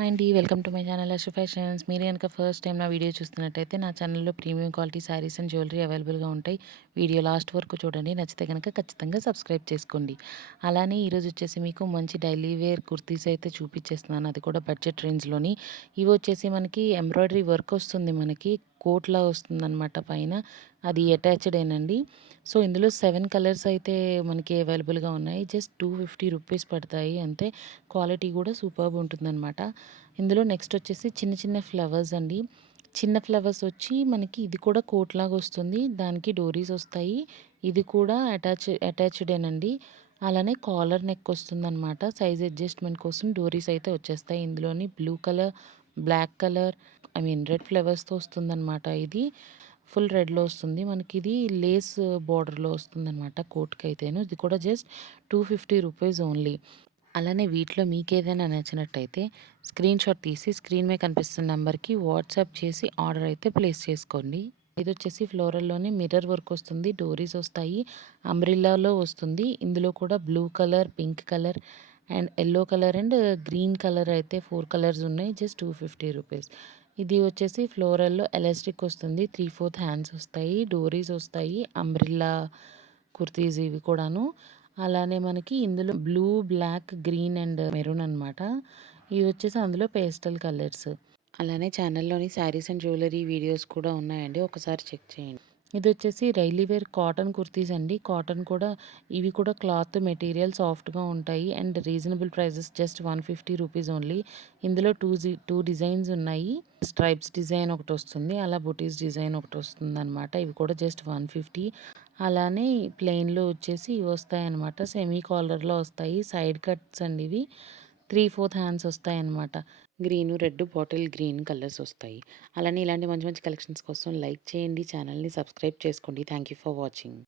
Hi అండి. Welcome to my channel Yash fashions. మీరు గనుక ఫస్ట్ టైం నా వీడియో చూస్తున్నట్టయితే నా ఛానల్‌లో premium quality saris and jewellery అవైలబుల్‌గా ఉంటాయి. వీడియో లాస్ట్ వరకు చూడండి. నచ్చితే గనక ఖచ్చితంగా సబ్స్క్రైబ్ చేసుకోండి. అలానే ఈరోజు వచ్చేసి మీకు మంచి డైలీ వేర్ కుర్తీస్ అయితే చూపించేస్తున్నాను. అది కూడా బడ్జెట్ రేంజ్‌లోని. ఇవి వచ్చేసి మనకి ఎంబ్రాయిడరీ వర్క్ వస్తుంది మనకి. కోట్‌లా వస్తుందనమాట పైన. అది అటాచ్‌డేనండి. సో, ఇందులో 7 కలర్స్ అయితే మనకి అవైలబుల్‌గా ఉన్నాయి. జస్ట్ 250 రూపీస్ పడతాయి అంతే. క్వాలిటీ కూడా సూపర్బ్ ఉంటుందనమాట. ఇందులో నెక్స్ట్ వచ్చేసి చిన్న చిన్న ఫ్లవర్స్ అండి. చిన్న ఫ్లవర్స్ వచ్చి మనకి ఇది కూడా కోట్ లాగా వస్తుంది. దానికి డోరీస్ వస్తాయి. ఇది కూడా అటాచ్డేనండి. అలానే కాలర్ నెక్ వస్తుందనమాట. సైజ్ అడ్జస్ట్‌మెంట్ కోసం డోరీస్ అయితే వచ్చేస్తాయి. ఇందులోని blue colour, black colour red ఫ్లవర్స్‌తో వస్తుందనమాట ఇది. ఫుల్ రెడ్‌లో వస్తుంది. మనకిది లేస్ బోర్డర్‌లో వస్తుందనమాట కోట్‌కైతేను. ఇది కూడా జస్ట్ 250 రూపీస్ ఓన్లీ. అలానే వీటిలో మీకేదైనా నచ్చినట్టయితే స్క్రీన్‌షాట్ తీసి స్క్రీన్ మీద కనిపిస్తున్న నంబర్‌కి వాట్సాప్ చేసి ఆర్డర్ అయితే ప్లేస్ చేసుకోండి. ఇదొచ్చేసి ఫ్లోరల్‌లోనే మిర్రర్ వర్క్ వస్తుంది. డోరీస్ వస్తాయి. అంబ్రెల్లాలో వస్తుంది. ఇందులో కూడా blue colour, pink colour and yellow colour and green colour అయితే 4 కలర్స్ ఉన్నాయి. Just 250 rupees. ఇది వచ్చేసి ఫ్లోరల్‌లో ఎలాస్టిక్ వస్తుంది. 3/4 హ్యాండ్స్ వస్తాయి. డోరీస్ వస్తాయి. అంబ్రెల్లా కుర్తీస్ ఇవి కూడాను. అలానే మనకి ఇందులో blue, black, green and maroon అనమాట. ఇవి వచ్చేసి అందులో పేస్టల్ కలర్స్. అలానే ఛానల్‌లోని శారీస్ అండ్ జ్యువెలరీ వీడియోస్ కూడా ఉన్నాయండి. ఒకసారి చెక్ చేయండి. ఇదొచ్చేసి డైలీ వేర్ కాటన్ కుర్తీస్ అండి. కాటన్ కూడా ఇవి కూడా క్లాత్ మెటీరియల్ సాఫ్ట్‌గా ఉంటాయి and reasonable prices just 150 rupees only. ఇందులో 2 డిజైన్స్ ఉన్నాయి. స్ట్రైప్స్ డిజైన్ ఒకటొస్తుంది. అలా బుటీస్ డిజైన్ ఒకటొస్తుందనమాట. ఇవి కూడా జస్ట్ 150. అలానే ప్లెయిన్‌లో వచ్చేసి ఇవి వస్తాయన్నమాట. సెమీ కాలర్‌లో వస్తాయి. సైడ్ కట్స్ అండి ఇవి. 3/4 హ్యాండ్స్ వస్తాయన్నమాట. Green, red, bottle green colours వస్తాయి. అలానే ఇలాంటి మంచి మంచి కలెక్షన్స్ కోసం లైక్ చేయండి. ఛానల్‌ని సబ్స్క్రైబ్ చేసుకోండి. Thank you for watching.